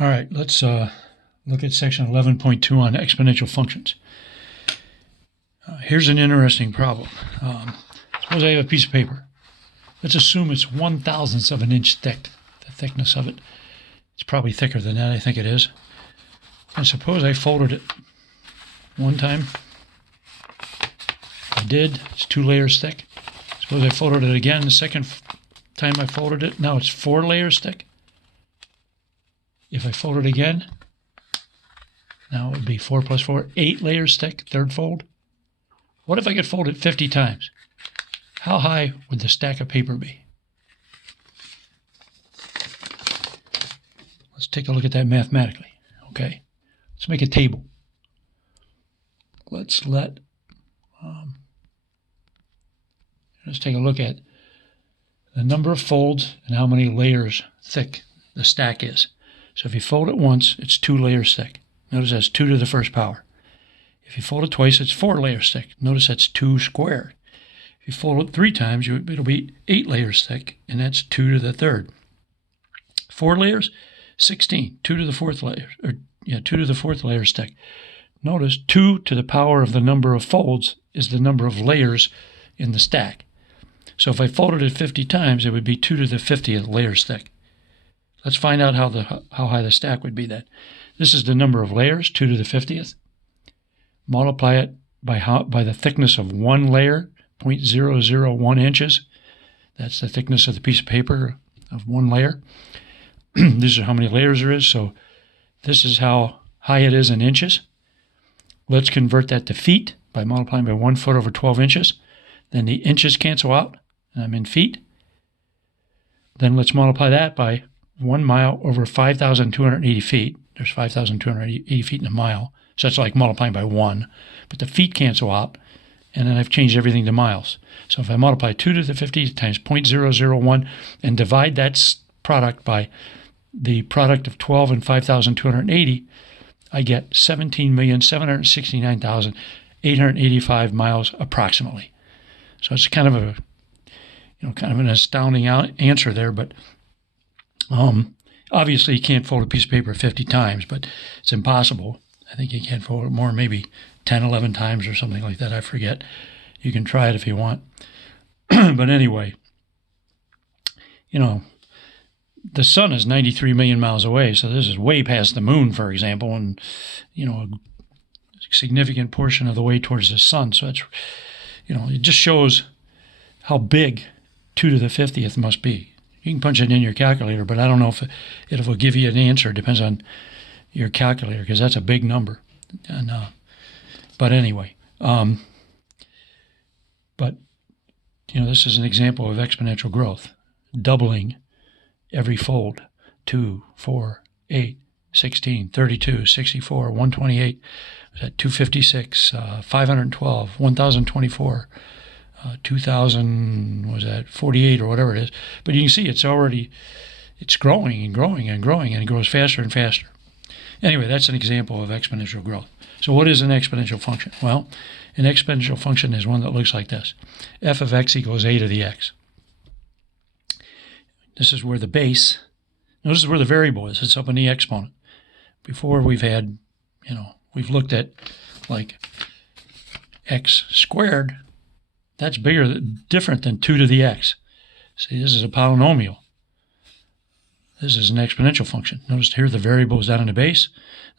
All right, let's look at section 11.2 on exponential functions. Here's an interesting problem. Suppose I have a piece of paper. Let's assume it's 1/1000th of an inch thick, the thickness of it. It's probably thicker than that, I think it is. And suppose I folded it one time. I did. It's 2 layers thick. Suppose I folded it again the second time I folded it. Now it's 4 layers thick. If I fold it again, now it would be 4 plus 4, 8 layers thick, third fold. What if I could fold it 50 times? How high would the stack of paper be? Let's take a look at that mathematically, okay? Let's make a table. Let's take a look at the number of folds and how many layers thick the stack is. So if you fold it once, it's 2 layers thick. Notice that's 2 to the first power. If you fold it twice, it's 4 layers thick. Notice that's 2 squared. If you fold it 3 times, it'll be 8 layers thick, and that's 2 to the third. 4 layers, 16. 2 to the fourth layer, 2 to the fourth layers thick. Notice 2 to the power of the number of folds is the number of layers in the stack. So if I folded it 50 times, it would be 2 to the 50th layers thick. Let's find out how high the stack would be then. This is the number of layers, 2 to the 50th. Multiply it by the thickness of one layer, 0.001 inches. That's the thickness of the piece of paper of one layer. These are how many layers there is. So this is how high it is in inches. Let's convert that to feet by multiplying by 1 foot over 12 inches. Then the inches cancel out, and I'm in feet. Then let's multiply that by 1 mile over 5,280 feet. There's 5,280 feet in a mile. So that's like multiplying by 1. But the feet cancel out, and then I've changed everything to miles. So if I multiply 2 to the 50 times 0.001 and divide that product by the product of 12 and 5,280, I get 17,769,885 miles approximately. So it's kind of an astounding answer there, but obviously you can't fold a piece of paper 50 times, but it's impossible. I think you can fold it more, maybe 10, 11 times or something like that. I forget. You can try it if you want. But anyway, the sun is 93 million miles away, so this is way past the moon, for example, and, a significant portion of the way towards the sun. So that's, it just shows how big 2 to the 50th must be. You can punch it in your calculator, but I don't know if it will give you an answer. It depends on your calculator, because that's a big number. And but anyway, this is an example of exponential growth, doubling every fold. 2, 4, 8, 16, 32, 64, 128, 256, 512, 1024, 2000, 48 or whatever it is. But you can see it's growing and growing and growing, and it grows faster and faster. Anyway, that's an example of exponential growth. So what is an exponential function? Well, an exponential function is one that looks like this. F of x equals a to the x. This is where the base, notice where the variable is. It's up in the exponent. Before we've looked at like x squared. That's different than 2 to the x. See, this is a polynomial. This is an exponential function. Notice here the variable is down in the base,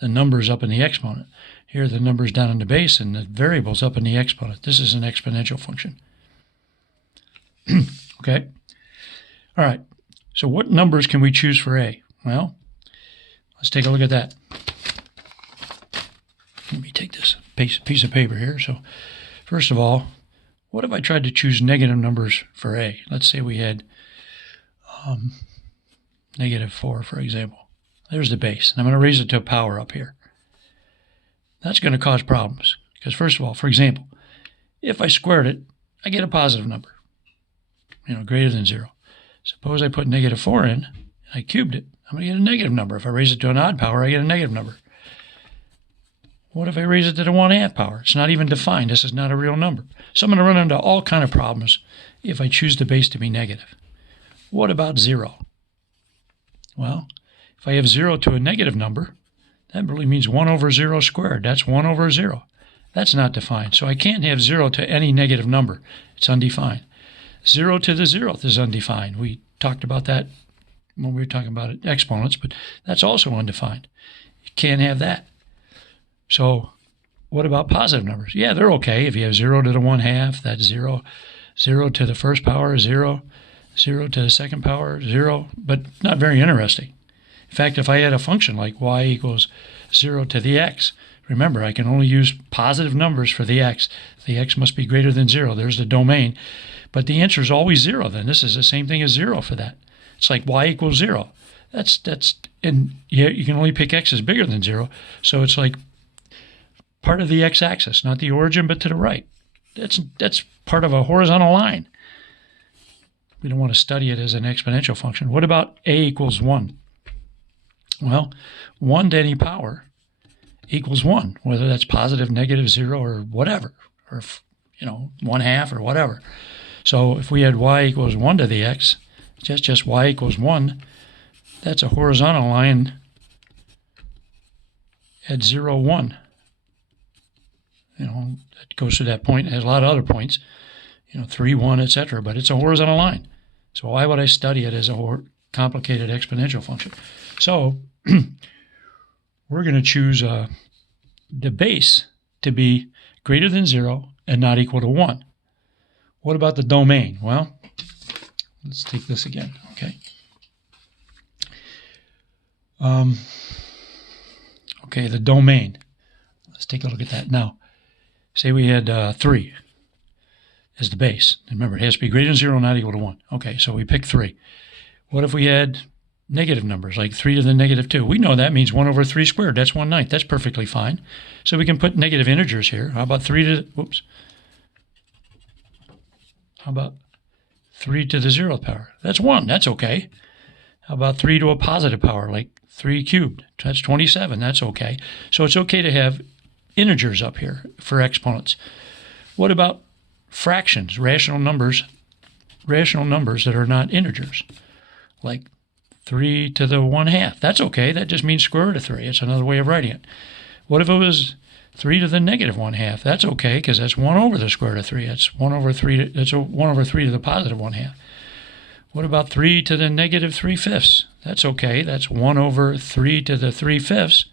the number is up in the exponent. Here the number is down in the base, and the variable is up in the exponent. This is an exponential function. Okay? All right. So what numbers can we choose for a? Well, let's take a look at that. Let me take this piece of paper here. So first of all, what if I tried to choose negative numbers for a? Let's say we had -4, for example. There's the base. And I'm going to raise it to a power up here. That's going to cause problems. Because first of all, for example, if I squared it, I get a positive number, greater than 0. Suppose I put -4 in, and I cubed it. I'm going to get a negative number. If I raise it to an odd power, I get a negative number. What if I raise it to the 1/2 power? It's not even defined. This is not a real number. So I'm going to run into all kind of problems if I choose the base to be negative. What about 0? Well, If I have 0 to a negative number, that really means 1 over 0 squared. That's 1 over 0. That's not defined. So I can't have 0 to any negative number. It's undefined. 0 to the 0th is undefined. We talked about that when we were talking about exponents, but that's also undefined. You can't have that. So what about positive numbers? Yeah, they're okay. If you have 0 to the 1/2, that's 0. 0 to the first power, 0. 0 to the second power, 0. But not very interesting. In fact, if I had a function like y equals 0 to the x, remember, I can only use positive numbers for the x. The x must be greater than 0. There's the domain. But the answer is always 0 then. This is the same thing as 0 for that. It's like y equals 0. And you can only pick x is bigger than 0. So it's like part of the x-axis, not the origin, but to the right. That's part of a horizontal line. We don't want to study it as an exponential function. What about a equals 1? Well, 1 to any power equals 1, whether that's positive, negative, 0, or whatever, or 1/2 or whatever. So if we had y equals 1 to the x, just y equals 1, that's a horizontal line at 0, 1. It goes to that point. It has a lot of other points, 3, 1, etc. But it's a horizontal line. So why would I study it as a complicated exponential function? So we're going to choose the base to be greater than 0 and not equal to 1. What about the domain? Well, let's take this again, okay? Okay, the domain. Let's take a look at that. Now, say we had 3 as the base. Remember, it has to be greater than 0, not equal to 1. Okay, so we pick 3. What if we had negative numbers, like 3 to the negative 2? We know that means 1 over 3 squared. That's 1/9. That's perfectly fine. So we can put negative integers here. How about 3 to the 0th power? That's 1. That's okay. How about 3 to a positive power, like 3 cubed? That's 27. That's okay. So it's okay to have integers up here for exponents. What about fractions, rational numbers that are not integers, like 3 to the 1/2? That's okay. That just means square root of 3. It's another way of writing it. What if it was 3 to the negative 1/2? That's okay, because that's 1 over the square root of 3. That's 1 over 3. That's 1 over 3 to the positive 1/2. What about 3 to the negative 3/5? That's okay. That's 1 over 3 to the 3/5.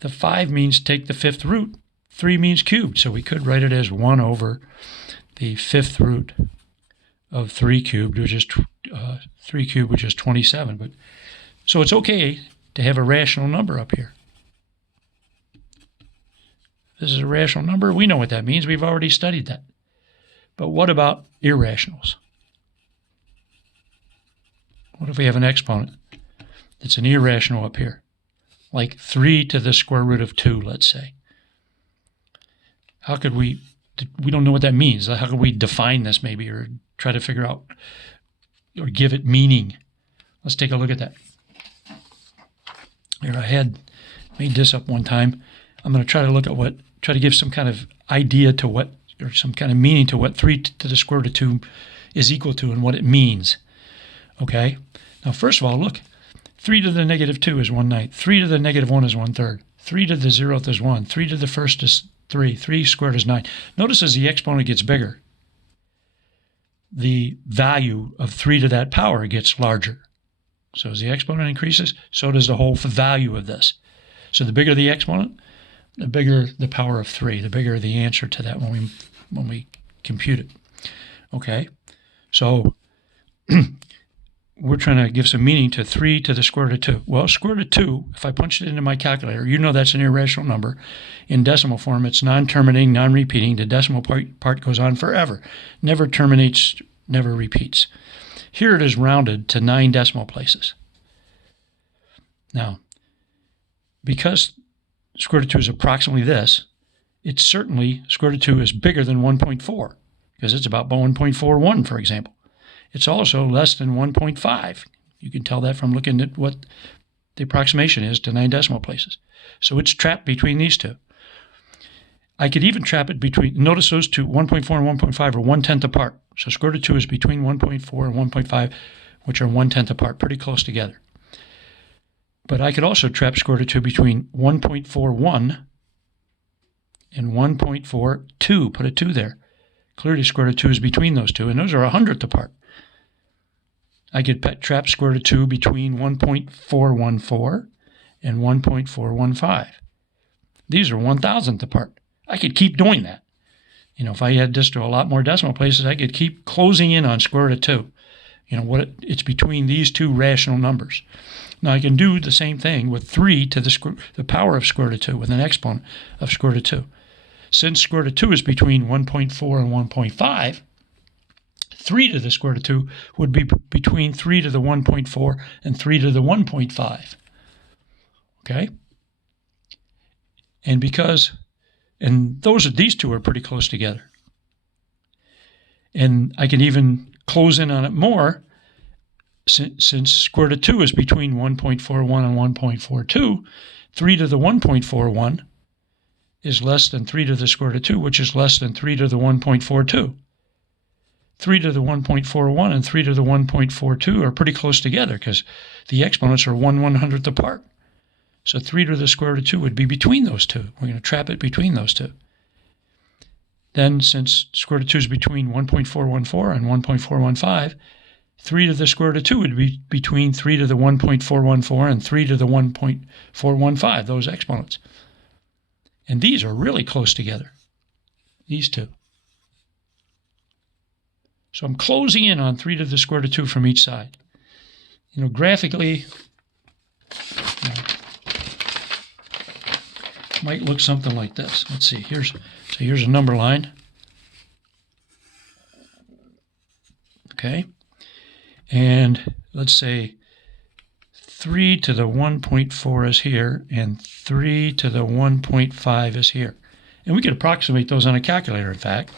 The 5 means take the 5th root. 3 means cubed, so we could write it as 1 over the 5th root of 3 cubed, which is 3 cubed, which is 27. But so it's okay to have a rational number up here. This is a rational number. We know what that means. We've already studied that. But what about irrationals? What if we have an exponent that's an irrational up here, like 3 to the square root of 2, let's say? How could we don't know what that means. How could we define this maybe, or try to figure out, or give it meaning? Let's take a look at that. Here, I had made this up one time. I'm going to try to give some kind of idea to what, or some kind of meaning to what 3 to the square root of 2 is equal to and what it means. Okay? Now, first of all, look. 3 to the negative 2 is 1/9. 3 to the negative 1 is 1/3. 3 to the 0th is 1. 3 to the first is 3. 3 squared is 9. Notice as the exponent gets bigger, the value of 3 to that power gets larger. So as the exponent increases, so does the whole value of this. So the bigger the exponent, the bigger the power of 3, the bigger the answer to that when we compute it. Okay, so we're trying to give some meaning to 3 to the square root of 2. Well, square root of 2, if I punch it into my calculator, you know that's an irrational number. In decimal form, it's non-terminating, non-repeating. The decimal part goes on forever. Never terminates, never repeats. Here it is rounded to 9 decimal places. Now, because square root of 2 is approximately this, it's certainly, square root of 2 is bigger than 1.4, because it's about 1.41, for example. It's also less than 1.5. You can tell that from looking at what the approximation is to 9 decimal places. So it's trapped between these two. I could even trap it between, notice those two, 1.4 and 1.5 are 1/10 apart. So square root of 2 is between 1.4 and 1.5, which are 1/10 apart, pretty close together. But I could also trap square root of 2 between 1.41 and 1.42. Put a 2 there. Clearly square root of 2 is between those two, and those are 100th apart. I could trap square root of 2 between 1.414 and 1.415. These are 1,000th apart. I could keep doing that. If I had this to a lot more decimal places, I could keep closing in on square root of 2. It's between these two rational numbers. Now I can do the same thing with 3 to the power of square root of 2, with an exponent of square root of 2. Since square root of 2 is between 1.4 and 1.5, 3 to the square root of 2 would be between 3 to the 1.4 and 3 to the 1.5. Okay? And these two are pretty close together. And I can even close in on it more, since square root of 2 is between 1.41 and 1.42, 3 to the 1.41 is less than 3 to the square root of 2, which is less than 3 to the 1.42. 3 to the 1.41 and 3 to the 1.42 are pretty close together because the exponents are 1/100th apart. So 3 to the square root of 2 would be between those two. We're going to trap it between those two. Then, since square root of 2 is between 1.414 and 1.415, 3 to the square root of 2 would be between 3 to the 1.414 and 3 to the 1.415, those exponents. And these are really close together, these two. So I'm closing in on 3 to the square root of 2 from each side. Graphically, it might look something like this. Let's see. Here's a number line. Okay. And let's say 3 to the 1.4 is here, and 3 to the 1.5 is here. And we could approximate those on a calculator, in fact.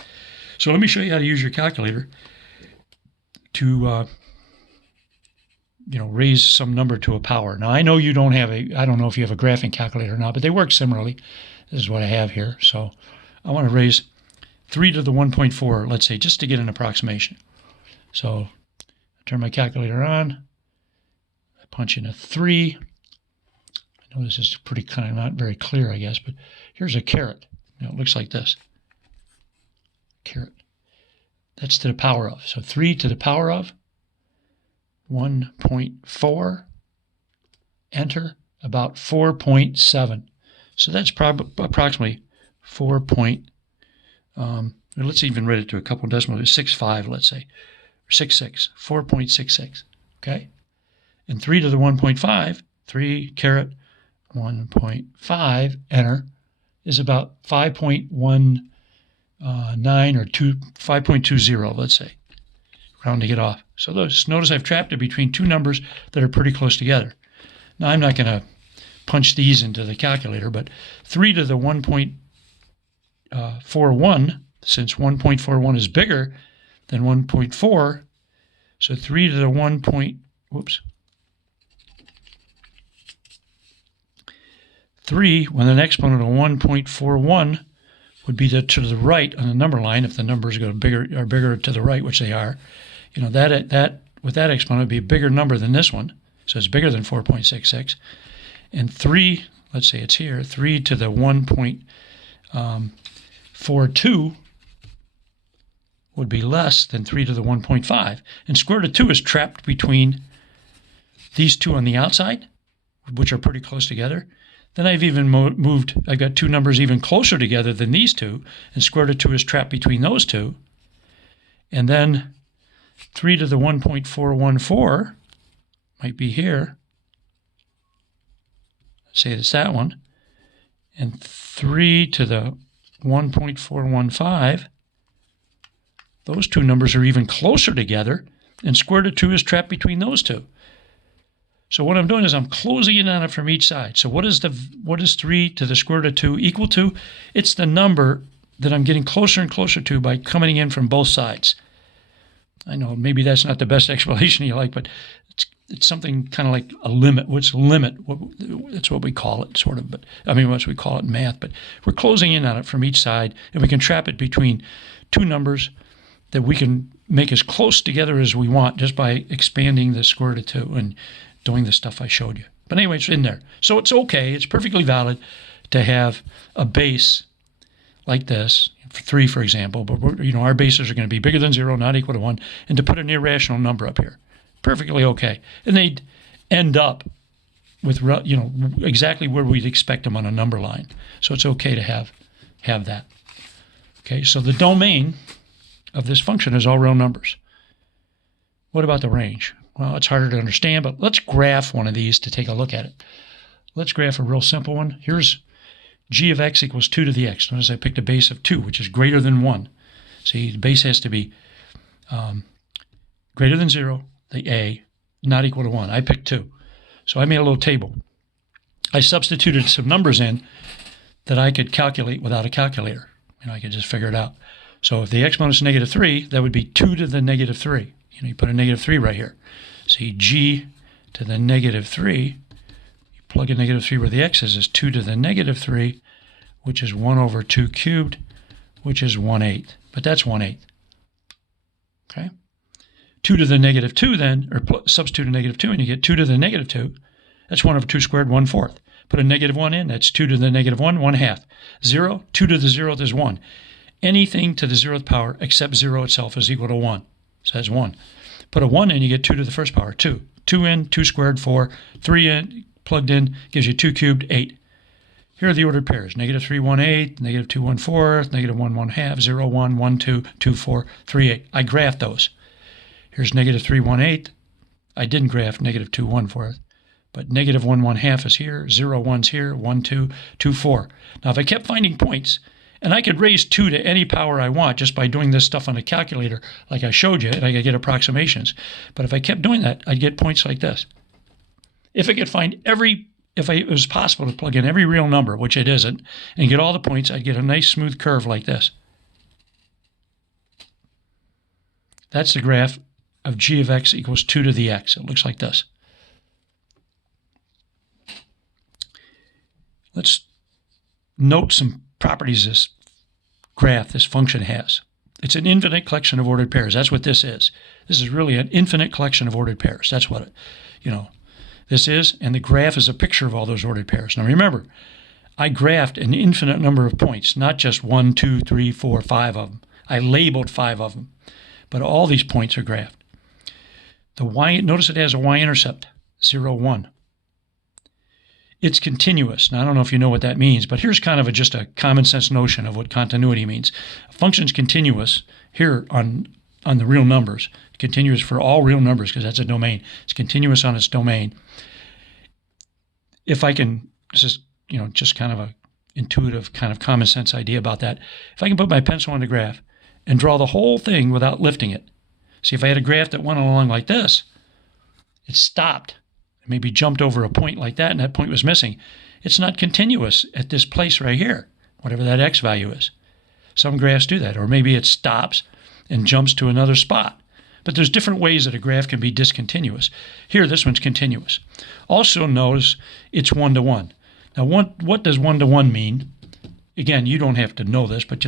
So let me show you how to use your calculator to raise some number to a power. Now, I know you don't have I don't know if you have a graphing calculator or not, but they work similarly. This is what I have here. So I want to raise 3 to the 1.4, let's say, just to get an approximation. So I turn my calculator on. I punch in a 3. I know this is pretty kind of not very clear, I guess, but here's a caret. It looks like this. Caret. That's to the power of. So 3 to the power of 1.4, enter, about 4.7. So that's approximately 4. Let's even write it to a couple of decimals, 6.5, let's say, or 6.6, 4.66, okay? And 3 to the 1.5, 3 caret 1.5, enter, is about 5.19 or 5.20, let's say, rounding it off. So notice I've trapped it between two numbers that are pretty close together. Now I'm not going to punch these into the calculator, but 3 to the 1.41, since 1.41 is bigger than 1.4, so 3 to the 3 with an exponent of 1.41 would be to the right on the number line. If the numbers are bigger to the right, which they are, that with that exponent would be a bigger number than this one. So it's bigger than 4.66. And 3, let's say it's here, 3 to the 1.42 would be less than 3 to the 1.5. And square root of 2 is trapped between these two on the outside, which are pretty close together. Then I've even I've got two numbers even closer together than these two, and square root of 2 is trapped between those two. And then 3 to the 1.414 might be here. Let's say it's that one. And 3 to the 1.415, those two numbers are even closer together, and square root of 2 is trapped between those two. So what I'm doing is I'm closing in on it from each side. So what is 3 to the square root of 2 equal to? It's the number that I'm getting closer and closer to by coming in from both sides. I know maybe that's not the best explanation you like, but it's something kind of like a limit. What's limit? That's what we call it, sort of. But I mean, what we call it in math. But we're closing in on it from each side, and we can trap it between two numbers that we can make as close together as we want just by expanding the square root of 2 and doing the stuff I showed you. But anyway, it's in there. So it's okay. It's perfectly valid to have a base like this, for 3, for example, but our bases are going to be bigger than 0, not equal to 1, and to put an irrational number up here. Perfectly okay. And they'd end up with, exactly where we'd expect them on a number line. So it's okay to have that. Okay, so the domain of this function is all real numbers. What about the range? Well, it's harder to understand, but let's graph one of these to take a look at it. Let's graph a real simple one. Here's g of x equals 2 to the x. Notice I picked a base of 2, which is greater than 1. See, the base has to be greater than 0, the a, not equal to 1. I picked 2. So I made a little table. I substituted some numbers in that I could calculate without a calculator. I could just figure it out. So if the exponent is negative 3, that would be 2 to the negative 3. You put a negative 3 right here. See, g to the negative 3, you plug in negative 3 where the x is 2 to the negative 3, which is 1 over 2 cubed, which is 1/8. But that's 1/8. Okay? 2 to the negative 2 then, or substitute a negative 2, and you get 2 to the negative 2. That's 1 over 2 squared, 1/4. Put a negative 1 in, that's 2 to the negative 1, 1/2. 0, 2 to the 0th is 1. Anything to the 0th power except 0 itself is equal to 1. So that's 1. Put a 1 in, you get 2 to the first power, 2. 2 in, 2 squared, 4. 3 in, plugged in, gives you 2 cubed, 8. Here are the ordered pairs. Negative 3, 1/8, negative 2, 1/4, negative 1, 1/2, 0, 1, 1, 2, 2, 4, 3, 8. I graphed those. Here's negative 3, 1/8. I didn't graph negative 2, 1/4. But negative 1, 1/2 is here, 0, 1's here, 1, 2, 2, 4. Now, if I kept finding points, and I could raise 2 to any power I want just by doing this stuff on a calculator like I showed you, and I could get approximations. But if I kept doing that, I'd get points like this. If I could find if it was possible to plug in every real number, which it isn't, and get all the points, I'd get a nice smooth curve like this. That's the graph of g of x equals 2 to the x. It looks like this. Let's note some properties this graph, this function has. It's an infinite collection of ordered pairs. That's what this is. This is really an infinite collection of ordered pairs. That's what this is, and the graph is a picture of all those ordered pairs. Now remember, I graphed an infinite number of points, not just 1, 2, 3, 4, 5 of them. I labeled 5 of them, but all these points are graphed. Notice it has a y-intercept, 0, 1. It's continuous. Now, I don't know if you know what that means, but here's kind of just a common sense notion of what continuity means. A function's continuous here on the real numbers. Continuous for all real numbers because that's a domain. It's continuous on its domain. If I can, this is just kind of a intuitive kind of common sense idea about that. If I can put my pencil on the graph and draw the whole thing without lifting it. See, if I had a graph that went along like this, it stopped. Maybe jumped over a point like that, and that point was missing. It's not continuous at this place right here, whatever that x value is. Some graphs do that, or maybe it stops and jumps to another spot. But there's different ways that a graph can be discontinuous. Here, this one's continuous. Also notice it's 1-to-1. Now, what does 1-to-1 mean? Again, you don't have to know this, but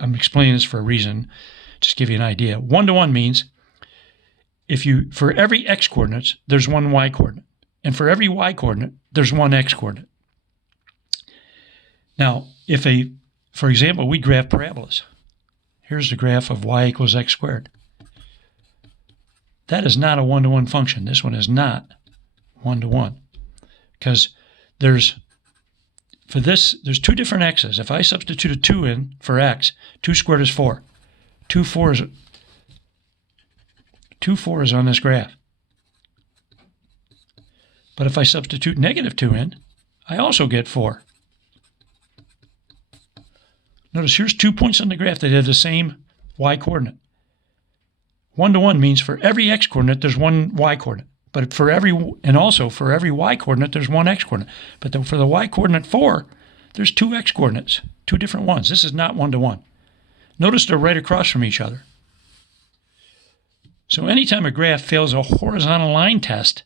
I'm explaining this for a reason, just give you an idea. 1-to-1 means for every x coordinates, there's one y coordinate. And for every y coordinate, there's one x coordinate. Now, for example, we graph parabolas. Here's the graph of y equals x squared. That is not a 1-to-1 function. This one is not 1-to-1. Because there's 2 different x's. If I substitute a 2 in for x, 2 squared is 4. 2, 4 is on this graph. But if I substitute negative 2 in, I also get 4. Notice here's 2 points on the graph that have the same y coordinate. 1-to-1 means for every x coordinate, there's one y coordinate. But also for every y coordinate, there's one x coordinate. But for the y coordinate 4, there's 2 x coordinates, 2 different ones. This is not 1-to-1. Notice they're right across from each other. So anytime a graph fails a horizontal line test,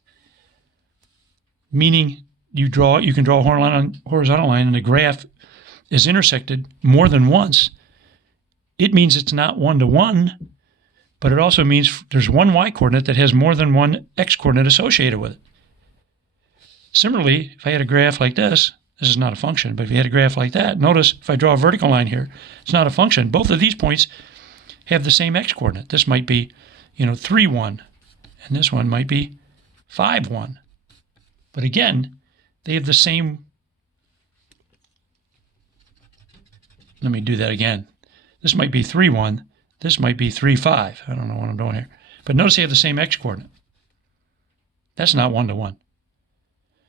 meaning you can draw a horizontal line and the graph is intersected more than once, it means it's not 1-to-1, but it also means there's one y coordinate that has more than one x coordinate associated with it. Similarly, if I had a graph like this is not a function, but if you had a graph like that, notice if I draw a vertical line here, it's not a function. Both of these points have the same x-coordinate. This might be, 3, 1, and this one might be 5, 1. But again, they have the same. Let me do that again. This might be 3, 1. This might be 3, 5. I don't know what I'm doing here. But notice they have the same x-coordinate. That's not 1 to 1.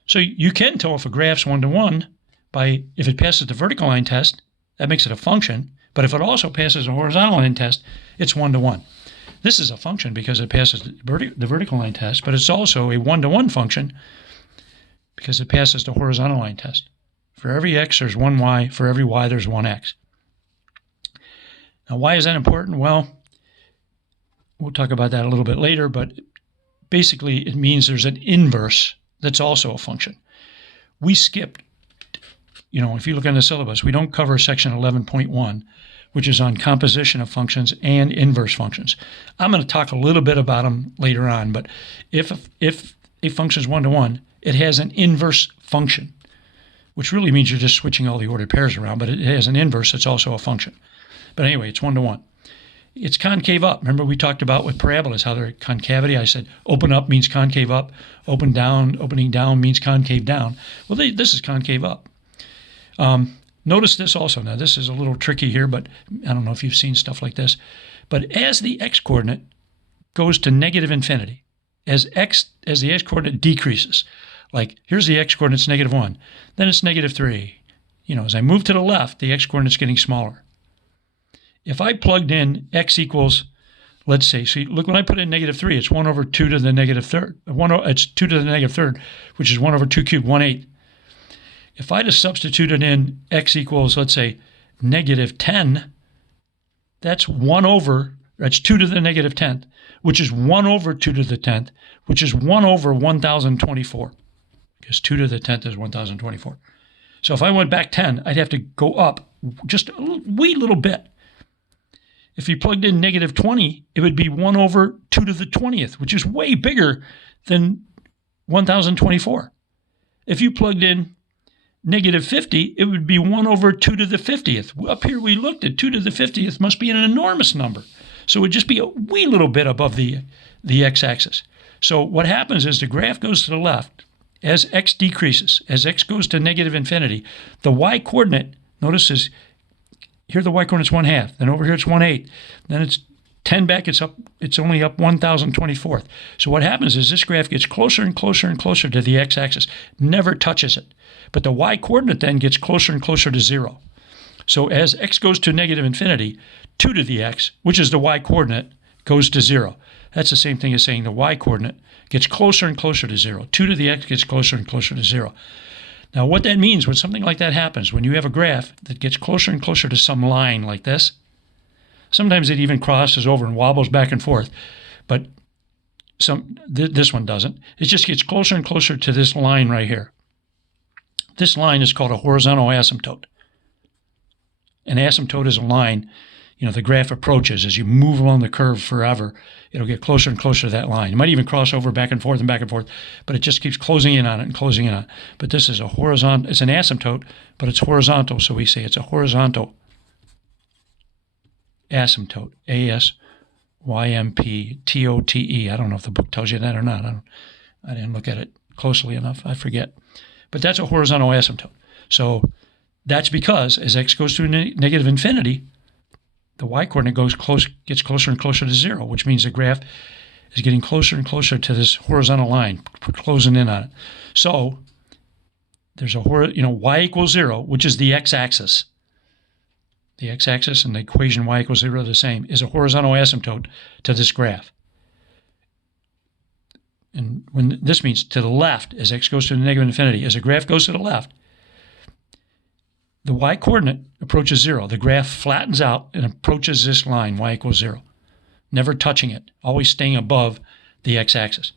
So you can tell if a graph's 1 to 1 by if it passes the vertical line test, that makes it a function. But if it also passes a horizontal line test, it's 1 to 1. This is a function because it passes the vertical line test, but it's also a 1 to 1 function because it passes the horizontal line test. For every x, there's one y. For every y, there's one x. Now, why is that important? Well, we'll talk about that a little bit later, but basically it means there's an inverse that's also a function. We skipped, if you look in the syllabus, we don't cover section 11.1, which is on composition of functions and inverse functions. I'm going to talk a little bit about them later on, but if a function is 1 to 1, it has an inverse function, which really means you're just switching all the ordered pairs around, but it has an inverse that's also a function. But anyway, it's 1 to 1. It's concave up. Remember we talked about with parabolas, how they're concavity. I said open up means concave up. Opening down means concave down. Well, this is concave up. Notice this also. Now, this is a little tricky here, but I don't know if you've seen stuff like this. But as the x-coordinate goes to negative infinity, as the x-coordinate decreases, like here's the x-coordinate's -1, then it's -3. As I move to the left, the x-coordinate's getting smaller. If I plugged in x equals, let's say, see, look, when I put in -3, it's 1 over 2 to the negative third. It's 2 to the negative third, which is 1 over 2 cubed, 1/8. If I just substituted in x equals, let's say, -10, that's 2 to the negative 10th, which is 1 over 2 to the 10th, which is 1 over 1,024, because 2 to the 10th is 1,024. So if I went back 10, I'd have to go up just a wee little bit. If you plugged in -20, it would be 1 over 2 to the 20th, which is way bigger than 1,024. If you plugged in -50, it would be 1 over 2 to the 50th. Up here we looked at 2 to the 50th must be an enormous number. So it would just be a wee little bit above the x-axis. So what happens is the graph goes to the left. As x decreases, as x goes to negative infinity, the y-coordinate, notice is, here the y-coordinate's 1/2, then over here it's 1/8, then it's 10 back, it's only up 1,024th. So what happens is this graph gets closer and closer and closer to the x-axis, never touches it. But the y-coordinate then gets closer and closer to 0. So as x goes to negative infinity, 2 to the x, which is the y-coordinate, goes to 0. That's the same thing as saying the y-coordinate gets closer and closer to 0. 2 to the x gets closer and closer to 0. Now what that means when something like that happens, when you have a graph that gets closer and closer to some line like this, sometimes it even crosses over and wobbles back and forth, but this one doesn't. It just gets closer and closer to this line right here. This line is called a horizontal asymptote. An asymptote is a line, the graph approaches. As you move along the curve forever, it'll get closer and closer to that line. It might even cross over back and forth, but it just keeps closing in on it and closing in on it. But this is it's an asymptote, but it's horizontal, so we say it's a horizontal asymptote, ASYMPTOTE. I don't know if the book tells you that or not. I didn't look at it closely enough. I forget. But that's a horizontal asymptote. So that's because as x goes to negative infinity, the y-coordinate gets closer and closer to 0, which means the graph is getting closer and closer to this horizontal line, closing in on it. So there's y equals 0, which is the x-axis. The x-axis and the equation y equals 0 are the same, is a horizontal asymptote to this graph. And when this means to the left, as x goes to negative infinity, as a graph goes to the left, the y-coordinate approaches 0. The graph flattens out and approaches this line, y equals 0, never touching it, always staying above the x-axis.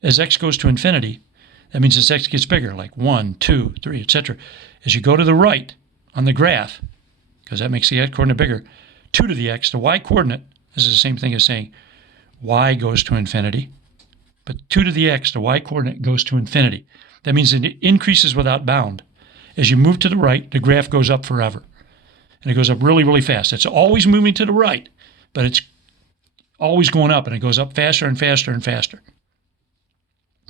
As x goes to infinity, that means as x gets bigger, like 1, 2, 3, etc. As you go to the right on the graph, because that makes the x-coordinate bigger, 2 to the x, the y-coordinate, this is the same thing as saying y goes to infinity, but 2 to the x, the y-coordinate goes to infinity. That means it increases without bound. As you move to the right, the graph goes up forever. And it goes up really, really fast. It's always moving to the right, but it's always going up, and it goes up faster and faster and faster.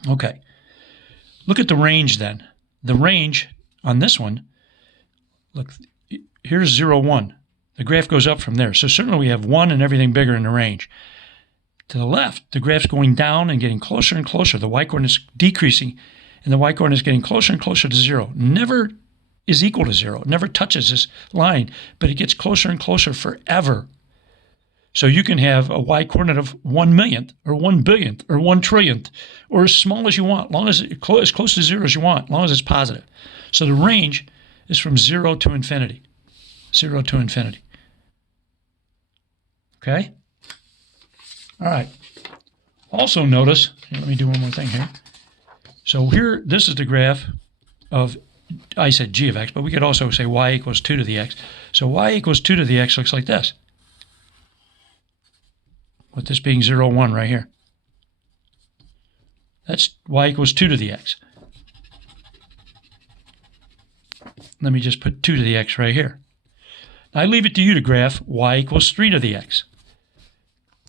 Okay. Look at the range then. The range on this one, look, here's 0, 1. The graph goes up from there. So certainly we have 1 and everything bigger in the range. To the left, the graph's going down and getting closer and closer. The y-coordinate is decreasing, and the y-coordinate is getting closer and closer to 0. Never is equal to 0. It never touches this line, but it gets closer and closer forever. So you can have a y-coordinate of 1 millionth or 1 billionth or 1 trillionth or as small as you want, long as it's as close to 0 as you want, as long as it's positive. So the range is from 0 to infinity. 0 to infinity. Okay? All right. Also notice, let me do one more thing here. So here, this is the graph of, I said g of x, but we could also say y equals 2 to the x. So y equals 2 to the x looks like this. With this being 0, 1 right here. That's y equals 2 to the x. Let me just put 2 to the x right here. Now I leave it to you to graph y equals 3 to the x.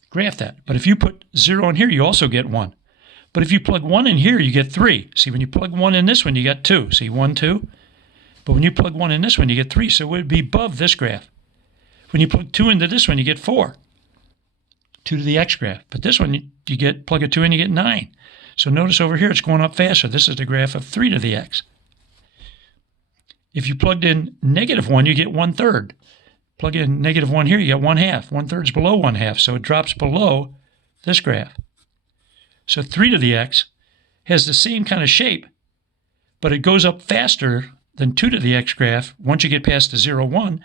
Graph that. But if you put 0 in here, you also get 1. But if you plug 1 in here, you get 3. See, when you plug 1 in this one, you got 2. See, 1, 2. But when you plug 1 in this one, you get 3. So it would be above this graph. When you plug 2 into this one, you get 4. 2 to the x graph. But this one, you get plug a 2 in, you get 9. So notice over here, it's going up faster. This is the graph of 3 to the x. If you plugged in -1, you get 1/3. Plug in -1 here, you get 1/2. 1/3 is below 1/2, so it drops below this graph. So 3 to the x has the same kind of shape, but it goes up faster than 2 to the x graph once you get past the 0, 1.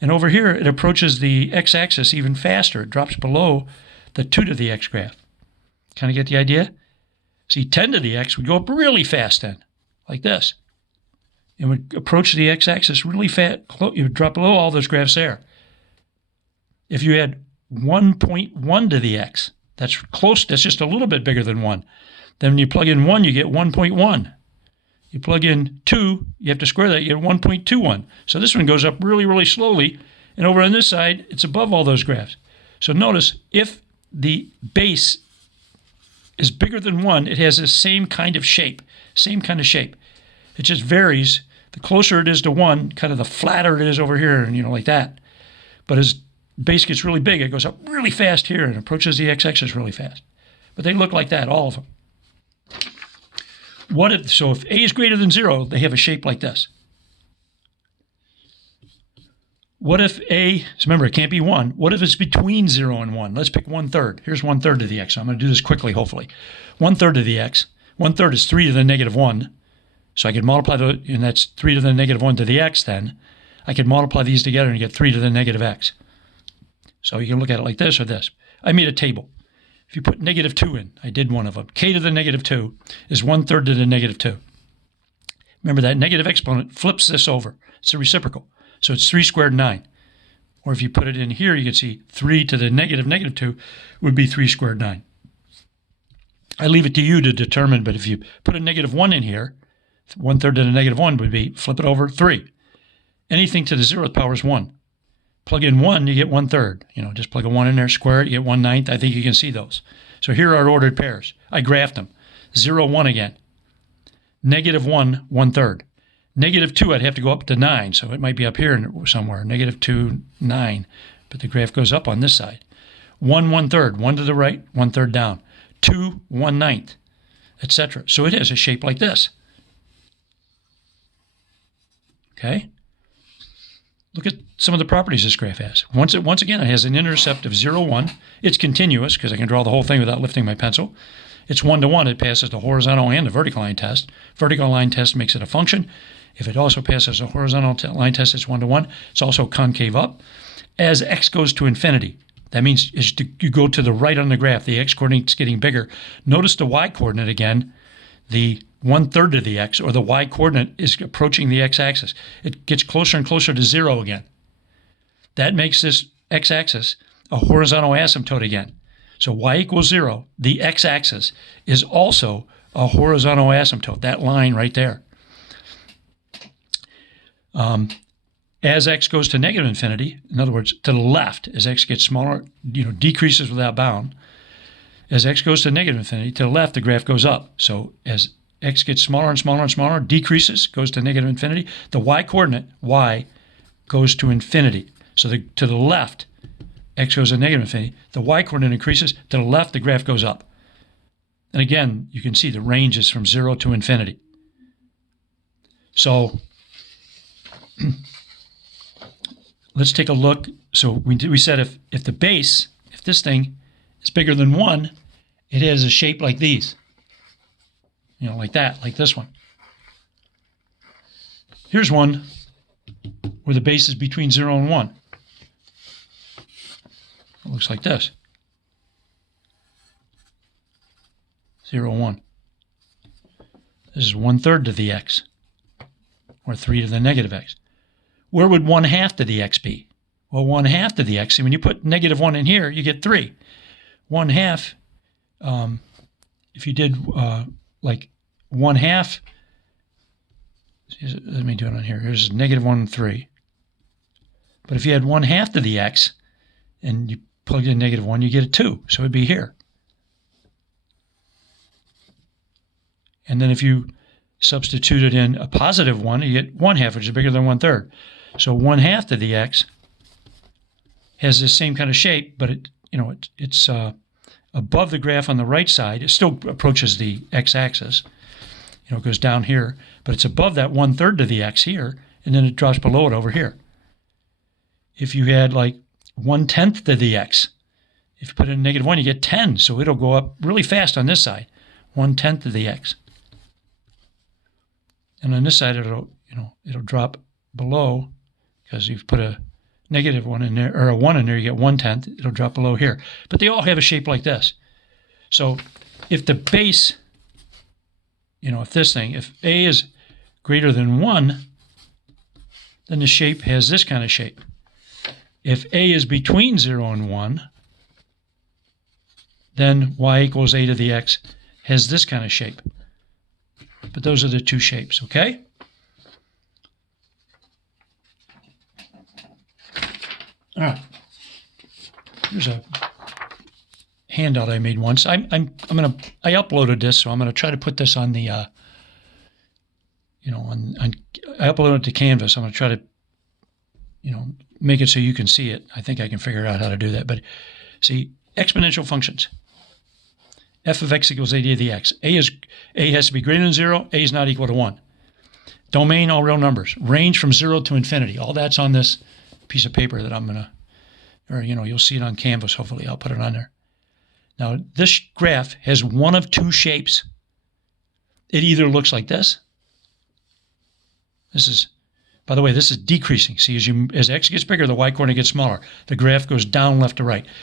And over here, it approaches the x-axis even faster. It drops below the 2 to the x graph. Kind of get the idea? See, 10 to the x would go up really fast then, like this. It would approach the x-axis really fast. It would drop below all those graphs there. If you had 1.1 to the x, that's close. That's just a little bit bigger than 1. Then when you plug in 1, you get 1.1. You plug in 2, you have to square that, you get 1.21. So this one goes up really, really slowly. And over on this side, it's above all those graphs. So notice, if the base is bigger than 1, it has the same kind of shape. Same kind of shape. It just varies. The closer it is to 1, kind of the flatter it is over here, and like that. But as base gets really big, it goes up really fast here and approaches the x-axis really fast. But they look like that, all of them. So if a is greater than 0, they have a shape like this. What if a, so remember, it can't be 1. What if it's between 0 and 1? Let's pick 1/3. Here's 1/3 of the x. So I'm going to do this quickly, hopefully. 1/3 of the x. 1/3 is 3 to the -1. So I could multiply, and that's 3 to the -1 to the x then. I could multiply these together and get 3 to the -x. So you can look at it like this or this. I made a table. If you put -2 in, I did one of them. K to the -2 is 1/3 to the -2. Remember that negative exponent flips this over. It's a reciprocal. So it's 3 squared 9. Or if you put it in here, you can see 3 to the -2 would be 3 squared 9. I leave it to you to determine, but if you put a -1 in here, 1/3 to the -1 would be, flip it over, 3. Anything to the 0th power is 1. Plug in 1, you get 1/3. Just plug a 1 in there, square it, you get 1/9. I think you can see those. So here are ordered pairs. I graphed them. 0, 1 again. -1, 1/3. -2, I'd have to go up to 9, so it might be up here somewhere. -2, 9. But the graph goes up on this side. 1, 1/3. 1 to the right, 1/3 down. 2, 1/9, etc. So it has a shape like this. Okay? Look at some of the properties this graph has. Once again, it has an intercept of 0, 1. It's continuous, because I can draw the whole thing without lifting my pencil. It's 1 to 1. It passes the horizontal and the vertical line test. Vertical line test makes it a function. If it also passes a horizontal line test, it's 1 to 1. It's also concave up. As x goes to infinity, that means as you go to the right on the graph, the x-coordinate is getting bigger. Notice the y-coordinate again. The 1/3 of the x, or the y-coordinate, is approaching the x-axis. It gets closer and closer to 0 again. That makes this x-axis a horizontal asymptote again. So y equals 0, the x-axis, is also a horizontal asymptote, that line right there. As x goes to negative infinity, in other words, to the left, as x gets smaller, decreases without bound. As x goes to negative infinity, to the left, the graph goes up. So as x gets smaller and smaller and smaller, decreases, goes to negative infinity, the y-coordinate, y, goes to infinity. So to the left, x goes to negative infinity. The y-coordinate increases. To the left, the graph goes up. And again, you can see the range is from 0 to infinity. So let's take a look. So we said if the base, if this thing is bigger than 1, it has a shape like these. Like that, like this one. Here's one where the base is between 0 and 1. It looks like this. 0, 1. This is 1/3 to the x, or 3 to the negative x. Where would 1/2 to the x be? Well, 1/2 to the x, and when you put -1 in here, you get 3. 1/2, if you did like 1/2, let me do it on here. Here's -1 and 3. But if you had 1/2 to the x, and you plugged in -1, you get a 2. So it'd be here. And then if you substituted in a positive 1, you get 1/2, which is bigger than 1/3. So 1/2 to the x has the same kind of shape, but it's above the graph on the right side. It still approaches the x-axis. It goes down here, but it's above that 1/3 to the x here, and then it drops below it over here. If you had like 1/10 to the x, if you put in -1, you get 10, so it'll go up really fast on this side, 1/10 to the x. And on this side, it'll drop below, because you've put a -1 in there, or a 1 in there, you get 1/10. It'll drop below here. But they all have a shape like this. So if the base, if a is greater than 1, then the shape has this kind of shape. If a is between 0 and 1, then y equals a to the x has this kind of shape. But those are the two shapes, okay? All right. Here's a handout I made once. I uploaded this, so I'm gonna try to put this on the I uploaded it to Canvas. I'm gonna try to make it so you can see it. I think I can figure out how to do that. But see, exponential functions. F of x equals a to the x. A has to be greater than 0. A is not equal to 1. Domain, all real numbers. Range from 0 to infinity. All that's on this piece of paper that I'm going to, or you'll see it on Canvas, hopefully. I'll put it on there. Now, this graph has one of two shapes. It either looks like this. By the way, this is decreasing. See, as x gets bigger, the y-coordinate gets smaller. The graph goes down left to right.